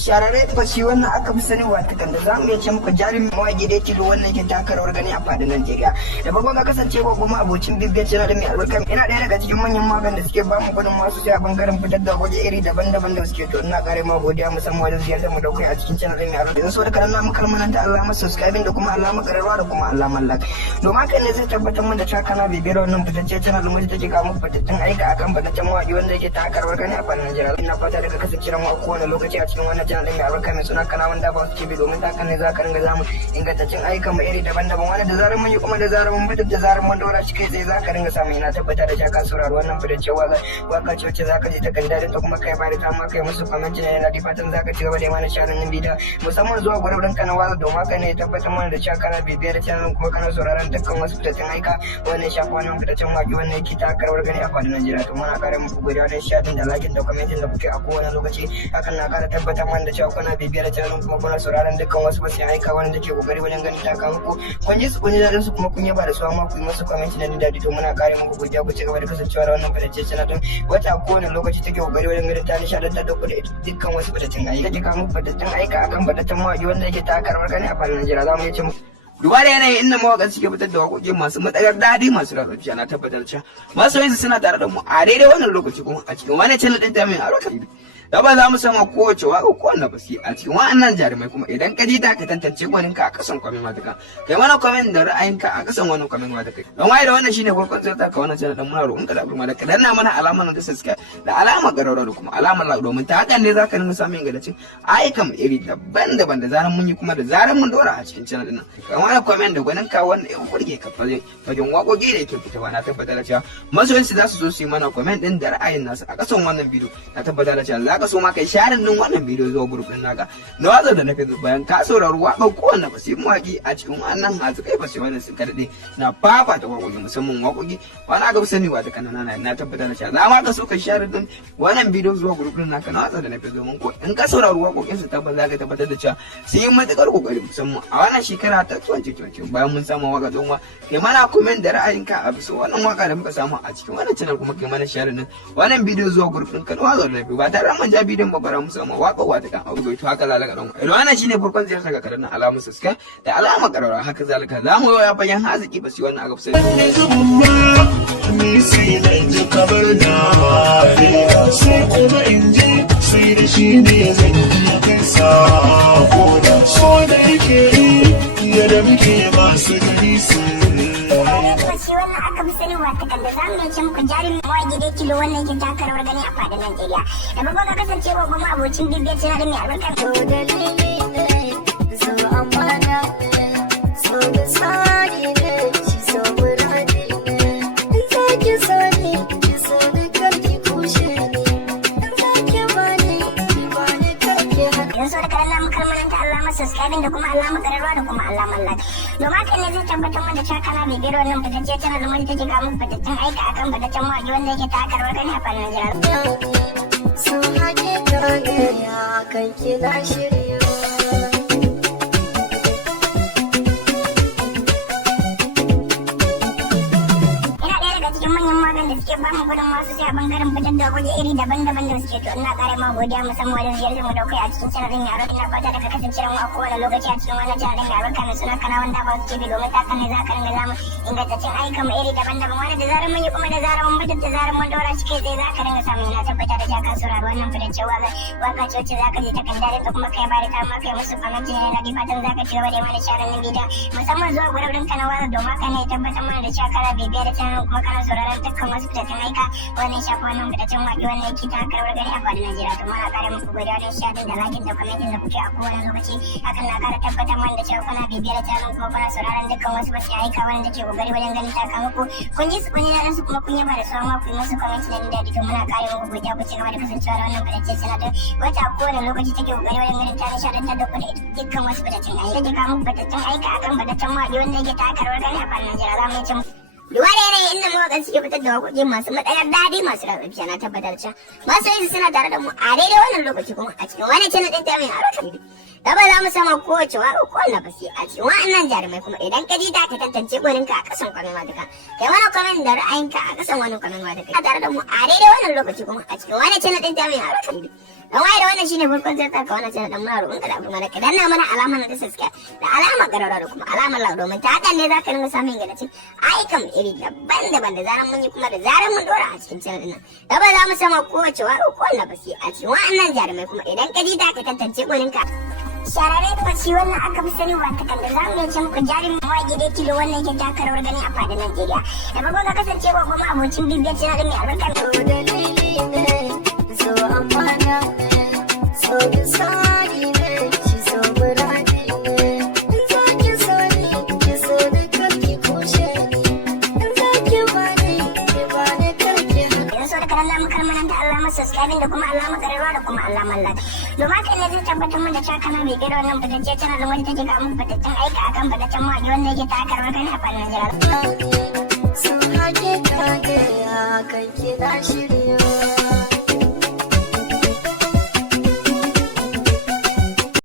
Shararre ba shi wannan aka fi sani wata kan da za mu iya ce muku jarin mawaƙi da yake wannan yake taka rawar gani a fadin Najeriya. Da babban ka kasance ko kuma abocin bibiyar channel da mai albarka. Ina ɗaya daga cikin manyan magan da suke ba mu gudun masu sai a bangaren fitar da waje iri daban-daban da suke to ina kare ma godiya musamman wajen ziyartar mu da kai a cikin channel da mai albarka. Yanzu so da karan namu kalmanan ta alamar subscribing da kuma alamar kararwa da kuma alamar like. Domin haka ne zai tabbatar mun da cewa kana bibiyar wannan fitacce channel mu take ga muku fitattun aika akan fitaccen mawaƙi wanda yake taka rawar gani a fadin Najeriya. Ina fata daga kasancewa mu a kowane lokaci a cikin wannan channel da mai albarka mai suna kana wanda ba su ce bi domin takan ne za ka ringa zamu ingantaccen ayyukan mu iri daban-daban wanda da zarar mun yi kuma da zarar mun fitar da zarar mun dora shi kai sai za ka ringa samu ina tabbata da shaka sauraro wannan fitacce waka ce wacce za ka je ta kan dadin ta kuma kai bari ta ma kai musu comment ne na di fatan za ka ci gaba da mana sharin nan bidiyo musamman zuwa gurbin kana wala don haka ne tabbatar mana da cewa kana bibiyar channel kuma kana sauraron dukkan wasu fitaccen aika wannan shafa wannan fitaccen waki wannan yake ta karwar gani a fadin Najeriya to muna kare muku godiya da sharing da like da comment da kuke a kowane lokaci hakan na kara tabbatar mana da cewa kuna bibiyar channel kuma kuna sauraron dukkan wasu basu aika wanda take kokari wajen ganin ta kawo muku kun ji su kun ji dadin su kuma kun yaba da su amma ku yi musu comment na dadi to muna kare muku godiya ku ci gaba da kasancewa da wannan fitacce channel din wacce a kowane lokaci take kokari wajen ganin ta nishadantar da ku da dukkan wasu fitaccen aika take kawo muku fitaccen aika akan fitaccen mawaki wanda yake ta karbar gani a fadin Najeriya za mu yi ce muku duba da yanayin inda mawaƙa suke fitar da waƙoƙi masu matsayar daɗi masu rarrafiya na tabbatar cewa masoyansu suna tare da mu a daidai wannan lokaci kuma a cikin wani channel ɗin ta mai albarka da ba za mu sama kowace waƙa ko wanda basi a cikin wa'annan jarumai kuma idan ka ji ta ka tantance gwaninka a ƙasan kwamin matuka kai mana kwamin da ra'ayinka a ƙasan wani kwamin matuka don waye da wannan shine farkon zai taka wannan channel ɗin muna roƙon ka da kuma da ka danna mana alamar da subscribe da alamar ƙararra da kuma alamar like domin ta hakan ne za ka rinka samun ingantaccen ayyukan iri daban-daban da zaran mun yi kuma da zaran mun dora a cikin channel ɗin nan kai mana kwamin da gwaninka wanda ya burge ka fagen waƙoƙi da yake fitowa na tabbatar da cewa masoyansu za su zo su yi mana kwamin ɗin da ra'ayin nasu a ƙasan wannan bidiyo na tabbatar da cewa ka so ma kai sharin din wannan bidiyo zuwa group din naka na watsa da na Facebook bayan ka saurari waƙar kowanne basi mawaki a cikin wannan hatsi kai basi wannan sun karɗe na fafata waƙoƙi musamman waƙoƙi wani aka fi sani wa da kanana na tabbatar da cewa za ma ka so ka sharin din wannan bidiyo zuwa group din naka na watsa da na Facebook mun ko in ka saurari waƙoƙin su tabbata za ka tabbatar da cewa sun yi matuƙar ƙoƙari musamman a wannan shekara ta 2020 bayan mun samu waƙa tsohon kai mana comment da ra'ayinka a bisa wannan waƙa da muka samu a cikin wannan channel kuma kai mana sharin din wannan bidiyo zuwa group din ka na watsa da na Facebook ba tare da mun ja bidiyon babara musamman waka wata kan abu to haka zalika dan idan wannan shine farkon ziyarta ga karannan alamun subscribe da alamar karara haka zalika zamu yi ya bayan haziki ba su wannan aka fi ni sai da inji kabar da sai kuma inji sai da shi ne zan yi kai sa ko da so da yake ya da muke masu gari su shi wannan aka fi sani wata kan da zamu ce muku jarin mawaƙi da kilo wannan yake taka rawar gani a fadin Najeriya da babban ka kasance ko kuma abocin bibiyar channel da mai albarka to dalili so amana so misali ne shi so muradi ne zaki sani so da karki kushe ne zaki bani karki yanzu da karan namu kalmanin ta alamar subscribing da kuma alamar kararwa da kuma alamar like domin haka ne zai tabbatar mana cewa kana bibiyar wannan fitacce channel mun take ga mun fitaccen aika akan fitaccen mawaƙi wanda yake taka rawar gani a fadin Najeriya so hakika ne ya kan kina shirya suke ba mu gudun masu sai a bangaren fitar da waje iri daban-daban da suke to ina kare ma godiya musamman wajen ziyartar mu da kai a cikin channel din yaro ina fata daga kasance mu a kowane lokaci a cikin wannan channel din yaro kana suna kana wanda ba su ce bi domin ta kanne za ka ringa zamu ingantaccen ayyukan mu iri daban-daban wanda da zarar mun yi kuma da zarar mun fitar da zarar mun dora shi kai sai za ka ringa samu ina tabbata da jaka sauraro wannan fitacce waka ce wacce za ka je ta kan dare ta kuma kai bari ta ma kai musu comment ne na di fatan za ka ci gaba da mana sharing din bidiyon musamman zuwa gurbin kana wanda domin haka ne tabbatar mana da cewa kana bibiyar da channel kuma kana sauraron dukkan wasu fitattun aika wannan shafa wannan fitaccen waƙi wannan yake ta karbar gani a fadin Najeriya to muna kare muku godiya da shaɗin da lakin da commenting da kuke a kowane lokaci hakan na kara tabbatar mana da cewa kuna bibiyar da channel kuma kuna sauraron dukkan wasu basu aika wanda ke kokari wajen ganin ta kawo muku kun ji su kun yi su kuma kun yaba da su amma ku yi musu comment na daɗi to muna kare muku godiya ku ci gaba da kasancewa da wannan fitaccen sanadin wata a kowane lokaci take kokari wajen ganin ta nishaɗantar da ku da dukkan wasu fitaccen aika take kawo muku fitaccen aika akan fitaccen waƙi wanda yake ta karbar gani a fadin Najeriya za mu yi cin duba da yanayin inda mawaƙan suke fitar da waƙoƙi masu matsayar daɗi masu rarrafiya na tabbatar cewa masu yanzu suna tare da mu a daidai wannan lokaci kuma a cikin wani channel ɗin ta mai albarka da ba za mu sama kowace waƙa ko wanda ba a cikin wa'annan jarumai kuma idan ka ji ta ka tantance gwaninka a ƙasan kwamin matuka kai wani kwamin da ra'ayinka a ƙasan wani kwamin matuka a tare da mu a daidai wannan lokaci kuma a cikin wani channel ɗin ta mai albarka dan waye da wannan shine farkon zai taka wannan channel dan muna roƙon ka da abin da ka danna mana alamar da subscribe da alamar garara da kuma alamar like domin ta hakan ne zaka ringa samun ingantaccen ayyukan iri daban-daban da zaran mun yi kuma da zaran mun dora a cikin channel din nan da ba za mu sama kowace waro ko wanda ba sai a cikin wa'annan jarumai kuma idan ka ji da ka tantance gwaninka shararren fashi wannan aka fi sani wata kan da za mu yace muku jarumin mawaƙi da tilo wannan yake taka rawar gani a fadin Najeriya da farko ka kasance ko kuma abocin bibiyar channel din mai albarka dalili ne so amana so bisani ne shi so muradi ne in za ki so ni ki so da karki kushe ni in za ki bani ki bani karki idan so da karan lamu kalmanan da alamar subscribing da kuma alamar kararwa da kuma alamar like domin haka ne zai tabbatar mun da cewa kana bai gaira wannan fitacce channel wanda take ga mun fitaccen aika akan fitaccen mawaƙi wanda yake taka rawar gani a fannin Najeriya